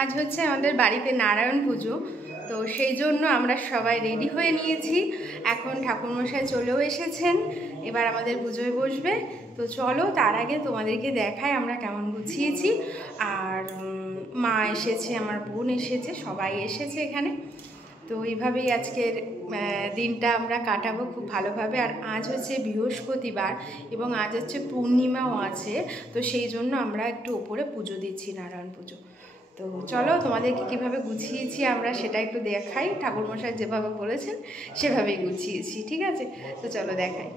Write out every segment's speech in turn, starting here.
আজ হচ্ছে আমাদের বাড়িতে নারায়ণ পুজো, তো সেই জন্য আমরা সবাই রেডি হয়ে নিয়েছি। এখন ঠাকুরমশাই চলেও এসেছেন, এবার আমাদের পুজোয় বসবে। তো চলো তার আগে তোমাদেরকে দেখাই আমরা কেমন গুছিয়েছি। আর মা এসেছে, আমার বোন এসেছে, সবাই এসেছে এখানে। তো এইভাবেই আজকের দিনটা আমরা কাটাবো খুব ভালোভাবে। আর আজ হচ্ছে বৃহস্পতিবার এবং আজ হচ্ছে পূর্ণিমাও আছে, তো সেই জন্য আমরা একটু ওপরে পুজো দিচ্ছি, নারায়ণ পুজো। তো চলো তোমাদেরকে কীভাবে গুছিয়েছি আমরা সেটা একটু দেখাই। ঠাকুরমশাই যেভাবে বলেছেন সেভাবেই গুছিয়েছি, ঠিক আছে? তো চলো দেখাই।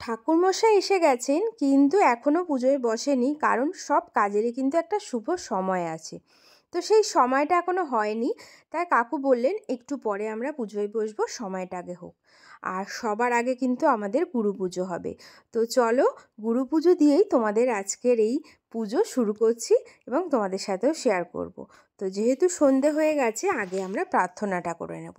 ঠাকুরমশাই এসে গেছেন, কিন্তু এখনও পুজোয় বসেনি, কারণ সব কাজেরই কিন্তু একটা শুভ সময় আছে। তো সেই সময়টা এখনও হয়নি, তাই কাকু বললেন একটু পরে আমরা পুজোয় বসবো, সময়টা আগে হোক। আর সবার আগে কিন্তু আমাদের গুরু পুজো হবে। তো চলো গুরু পুজো দিয়েই তোমাদের আজকের এই পুজো শুরু করছি এবং তোমাদের সাথেও শেয়ার করব। তো যেহেতু সন্ধে হয়ে গেছে, আগে আমরা প্রার্থনাটা করে নেব।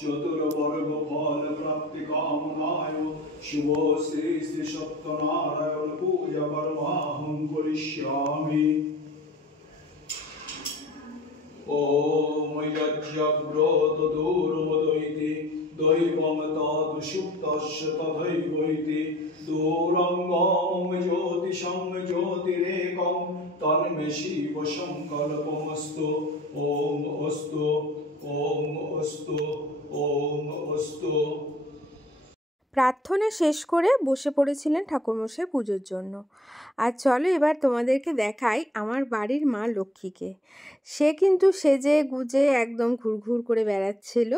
चतुर्वर्ग फल प्राप्ति कामनाय शुभ श्री श्री सत्यनारायण पूजा परमाहं करिष्यामि। ओम यज्ञव्रत दूरमदैति दैवं तदुषुप्तस्य तथैवैति दूरंगं ज्योतिषं ज्योतिरेकं तन्मे शिव संकल्पमस्तु। ओम अस्तु ओम अस्तु ओम अस्तु। প্রার্থনা শেষ করে বসে পড়েছিলেন ঠাকুরমশাই পুজোর জন্য। আর চলো এবার তোমাদেরকে দেখাই আমার বাড়ির মা লক্ষ্মীকে। সে কিন্তু সেজে গুজে একদম ঘুরঘুর করে বেড়াচ্ছিল।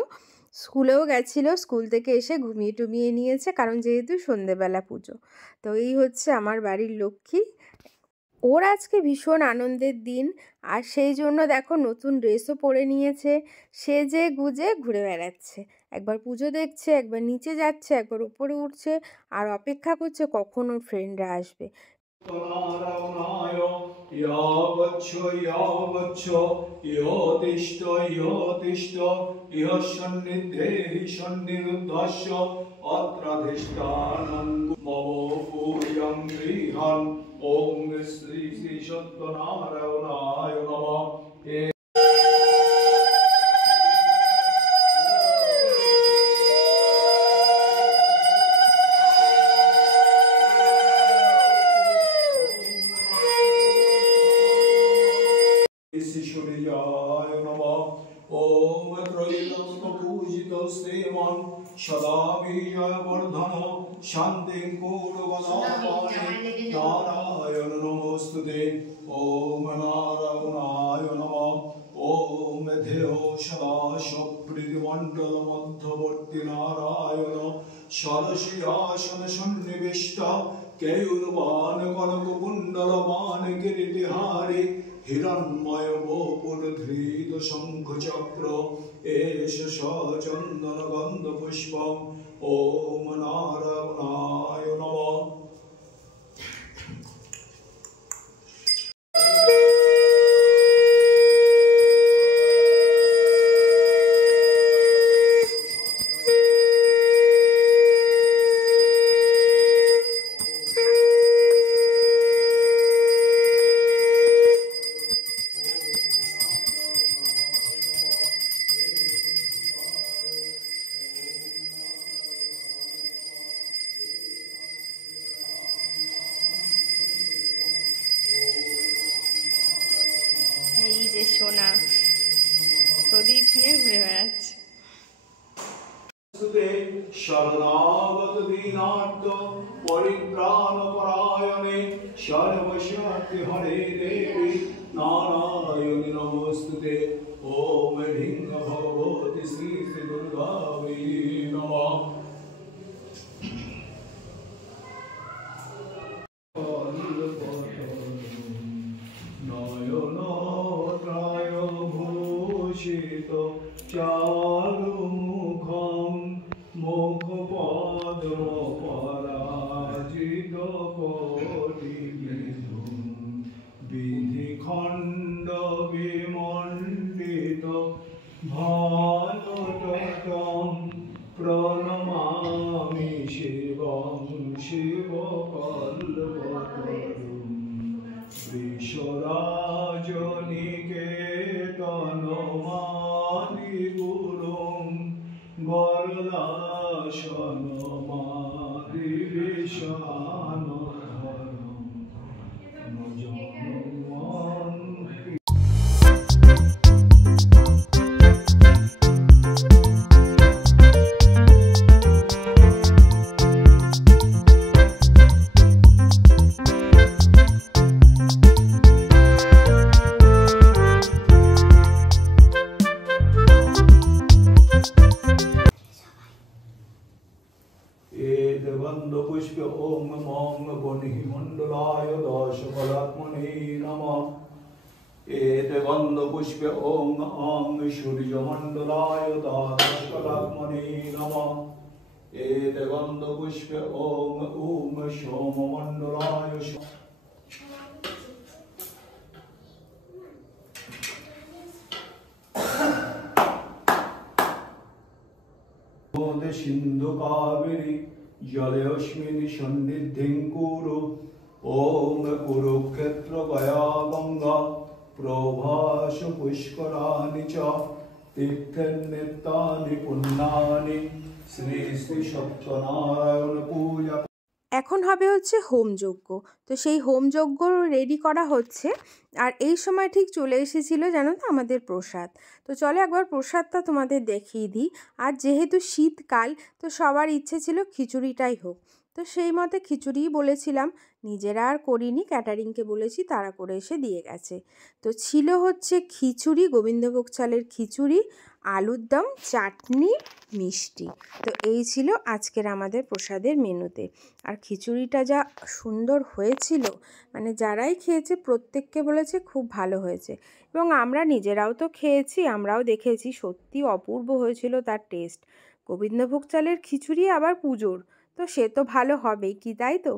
স্কুলেও গেছিল, স্কুল থেকে এসে ঘুমিয়ে টুমিয়ে নিয়েছে, কারণ যেহেতু সন্ধেবেলা পুজো। তো এই হচ্ছে আমার বাড়ির লক্ষ্মী। ওর আজকে ভীষণ আনন্দের দিন, আর সেই জন্য দেখো নতুন ড্রেসও পরে নিয়েছে, সেজে গুজে ঘুরে বেড়াচ্ছে। একবার পুজো দেখছে, একবার নিচে যাচ্ছে, একবার উপরে উঠছে, আর অপেক্ষা করছে কখন ওর ফ্রেন্ডরা আসবে। ओम श्री श्री सत्यनारायणाय नमः। शिशुरियाय नमः। ओम त्रैलोक्य पूजित श्रीमान सदा विजय वर्धन शांति कुर्वन्ति नारायण नमोस्तुते। ओम नारायणाय नमः। ओम ध्येयो सदा सप्रीतिमंडल मध्यवर्ती नारायण सरसिंहासन सन्निविष्ट केयूरवान कनक कुंडलवान किरीटिहारी हिरण्मय वपुर धृत शंख चक्र চন্দন গন্ধ পুষ্পম ওম নারায়ণায় নমঃ। এই যে সোনা প্রদীপ নিয়ে ঘুরে বেড়াচ্ছে। শরণাগত দীনার্থ পরিত্রাণ পরায়ণে সর্বশক্তি হরে দেবী নারায়ণী নমস্তুতে। ওম হ্রিং ভগবতি শ্রী শ্রী দুর্গাবৈ নমঃ। নয়নত্রয় ভূষিত চারু মুখম মুখপদ্ম পরাজিত কোটি বিধিখণ্ড বিমণ্ডিত ভানুতটম প্রণমামি শিবং শিবকল্পতরুম বিশ্বরাজনিকেতনমাদি গুরুং বরদাসনমাদি বিশানধরম নজমন্তি। পুষ্পে ওম মং বনিমণ্ডলায় দশকলাত্মনে নমঃ। এতে গন্ধ পুষ্পে ওং অং সূর্যমণ্ডলায় দশকলাত্মনে নমঃ। এতে গন্ধ পুষ্পে ওং ওম সোমমণ্ডলায় সিন্ধু কাবেরী জলেऽস্মিन् সন্নিধিং কুরু। ওম কুরুক্ষেত্র গয়া গঙ্গা প্রভাস পুষ্করাণি চ তীর্থন্নিত্যানি পুণ্যানি। শ্রী শ্রী সত্যনারায়ণ পূজা। এখন হবে হচ্ছে হোমযজ্ঞ। তো সেই হোমযজ্ঞ রেডি করা হচ্ছে, আর এই সময় ঠিক চলে এসেছিলো জানো তো আমাদের প্রসাদ। তো চলো একবার প্রসাদটা তোমাদের দেখিয়ে দিই। আর যেহেতু শীতকাল তো সবার ইচ্ছে ছিল খিচুড়িটাই হোক, তো সেই মতে খিচুড়িই বলেছিলাম। নিজেরা আর করিনি, ক্যাটারিংকে বলেছি, তারা করে এসে দিয়ে গেছে। তো ছিল হচ্ছে খিচুড়ি, গোবিন্দভোগ চালের খিচুড়ি, আলুর দম, চাটনি, মিষ্টি। তো এই ছিল আজকের আমাদের প্রসাদের মেনুতে। আর খিচুড়িটা যা সুন্দর হয়েছিল, মানে যারাই খেয়েছে প্রত্যেককে বলেছে খুব ভালো হয়েছে। এবং আমরা নিজেরাও তো খেয়েছি, আমরাও দেখেছি সত্যি অপূর্ব হয়েছিল তার টেস্ট। গোবিন্দভোগ চালের খিচুড়ি আবার পুজোর, তো সে তো ভালো হবেই কি, তাই তো?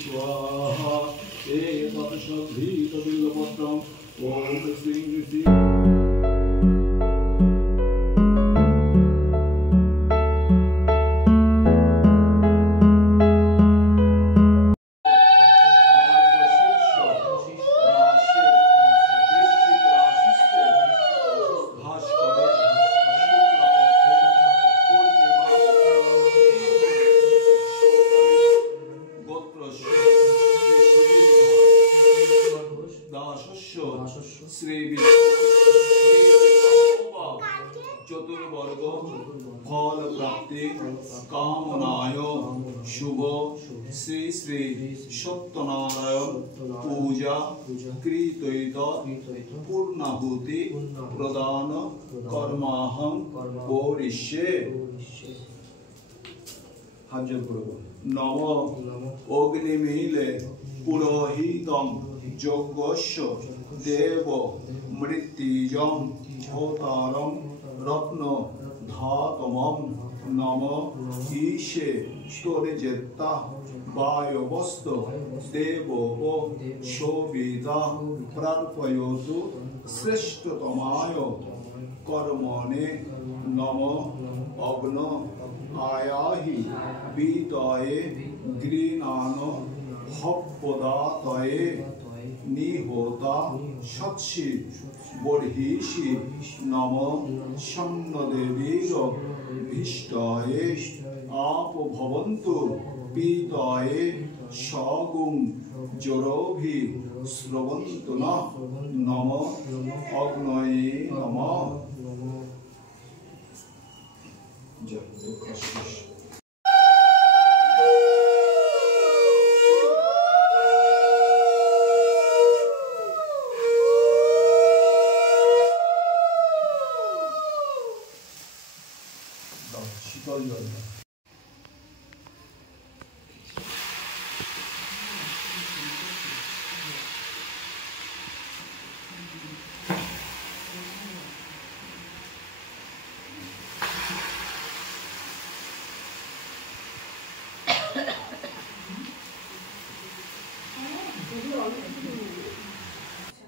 स्वाहा एतत्सद्धीतबिल्वपत्रम् ॐ श्रीं श्री শ্রী বিষ্ণু চতুর্বর্গ ফল প্রাপ্তি কামনায় শুভ শ্রী শ্রী সত্যনারায়ণ পূজা কৃতৈত পূর্ণাহুতি প্রদান কর্মাহং করিষ্যে। হাত জোড় করে বল। নম অগ্নিমিলে পুরোহিতং যজ্ঞস্য দেব মৃত্যুজং হোতারং রত্ন ধাতমং নম ঈশে স্তোরজেত্তা বায়বস্ত দেবো শোভিতা প্রার্পয়তু শ্রেষ্ঠতমায় কর্মণে নম অগ্ন আয়াহি বিতয়ে গৃণান হপদাতয়ে নিহোতা সৎসি বর্হিষি নম সন্নদেবীর ভীষ্টয়ে আপভবন্তু পিতয়ে সগুং জরোভি শ্রবন্তু নম অগ্নয়ে নমঃ। শীতল জল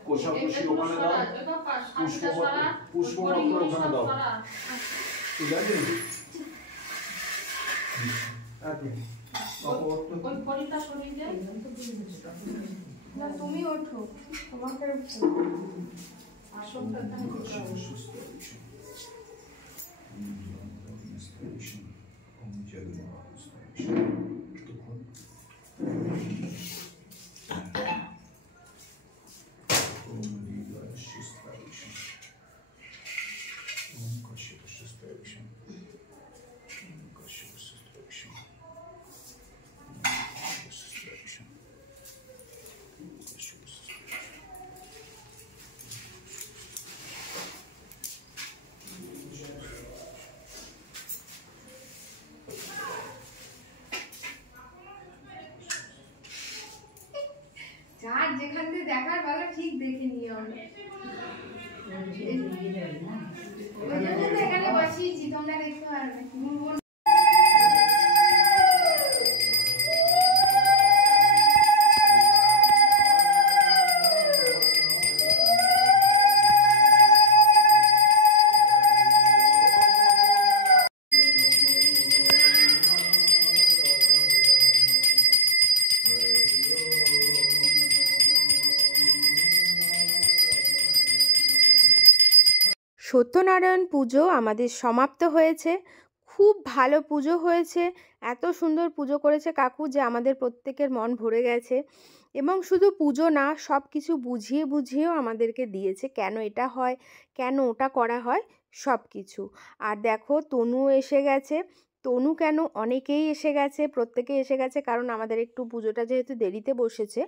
কোষাকুষি ওখানে দাও, পুষ্পপত্র ওখানে দাও, ঠিক আছে? তুমি ওঠো, তোমাকে যার যেখান থেকে দেখার ভালো ঠিক দেখে নিও। ওই জন্য তো এখানে বসিয়েছি, তোমরা দেখতে পারবে। সত্যনারায়ণ পুজো আমাদের সমাপ্ত হয়েছে। খুব ভালো পুজো হয়েছে, এত সুন্দর পুজো করেছে কাকু যে আমাদের প্রত্যেকের মন ভরে গেছে। এবং শুধু পুজো না, সব কিছু বুঝিয়ে বুঝিয়েও আমাদেরকে দিয়েছে, কেন এটা হয়, কেন ওটা করা হয়, সব কিছু। আর দেখো তনু এসে গেছে। তনু কেন, অনেকেই এসে গেছে, প্রত্যেকে এসে গেছে, কারণ আমাদের একটু পুজোটা যেহেতু দেরিতে বসেছে,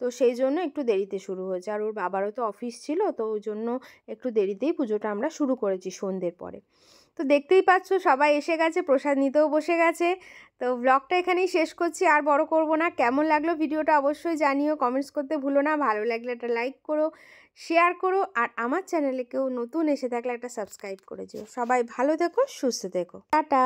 তো সেই জন্য একটু দেরিতে শুরু হয়েছে। আর ওর বাবারও তো অফিস ছিল, তো ওই জন্য একটু দেরিতেই পুজোটা আমরা শুরু করেছি সন্ধ্যের পরে। তো দেখতেই পাচ্ছ সবাই এসে গেছে, প্রসাদ নিতেও বসে গেছে। তো ব্লগটা এখানেই শেষ করছি, আর বড় করব না। কেমন লাগলো ভিডিওটা অবশ্যই জানিও, কমেন্টস করতে ভুলো না। ভালো লাগলে একটা লাইক করো, শেয়ার করো, আর আমার চ্যানেলে কেউ নতুন এসে থাকলে একটা সাবস্ক্রাইব করে দিও। সবাই ভালো থেকো, সুস্থ থেকো, টাটা।